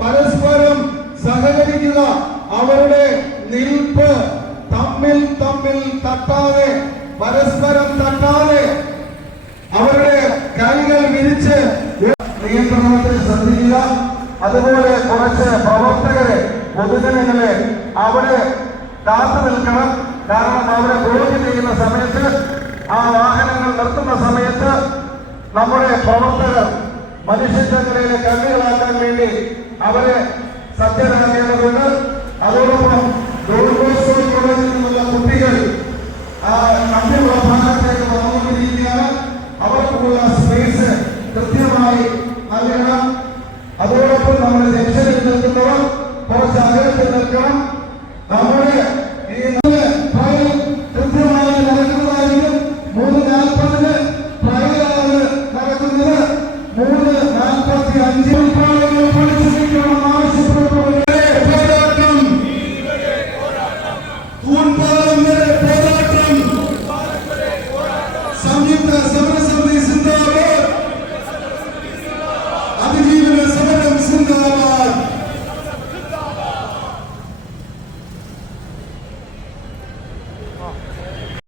പരസ്പരം സഹകരിക്കുക അവരുടെ നിൽപ്പ് തമ്മിൽ തമ്മിൽ തട്ടാതെ പരസ്പരം തട്ടാതെ അവരുടെ കൈകൾ വിരിച്ച് നിയന്ത്രണത്തിൽ ശ്രദ്ധിക്കുക. അതുപോലെ കുറച്ച് പ്രവർത്തകരെ പൊതുജനങ്ങളെ അവിടെ കാത്തു നിൽക്കണം. കാരണം അവരെ ബ്ലോക്ക് ചെയ്യുന്ന സമയത്ത് ആ വാഹനങ്ങൾ നിർത്തുന്ന സമയത്ത് നമ്മുടെ പ്രവർത്തകർ മനുഷ്യചങ്ങലയിലെ കണ്ണികളാക്കാൻ വേണ്ടി അവരെ സജ്ജരാക്കേണ്ടതുണ്ട് അതോടൊപ്പം ഡോൾബോസ്കോ കോളേജിൽ നിന്നുള്ള കുട്ടികൾ ആ കണ്ണിലുള്ള ഭാഗത്തേക്ക് വന്നുകൊണ്ടിരിക്കുകയാണ്. അവർക്കുള്ള സ്പേസ് കൃത്യമായി നൽകണം. Oh.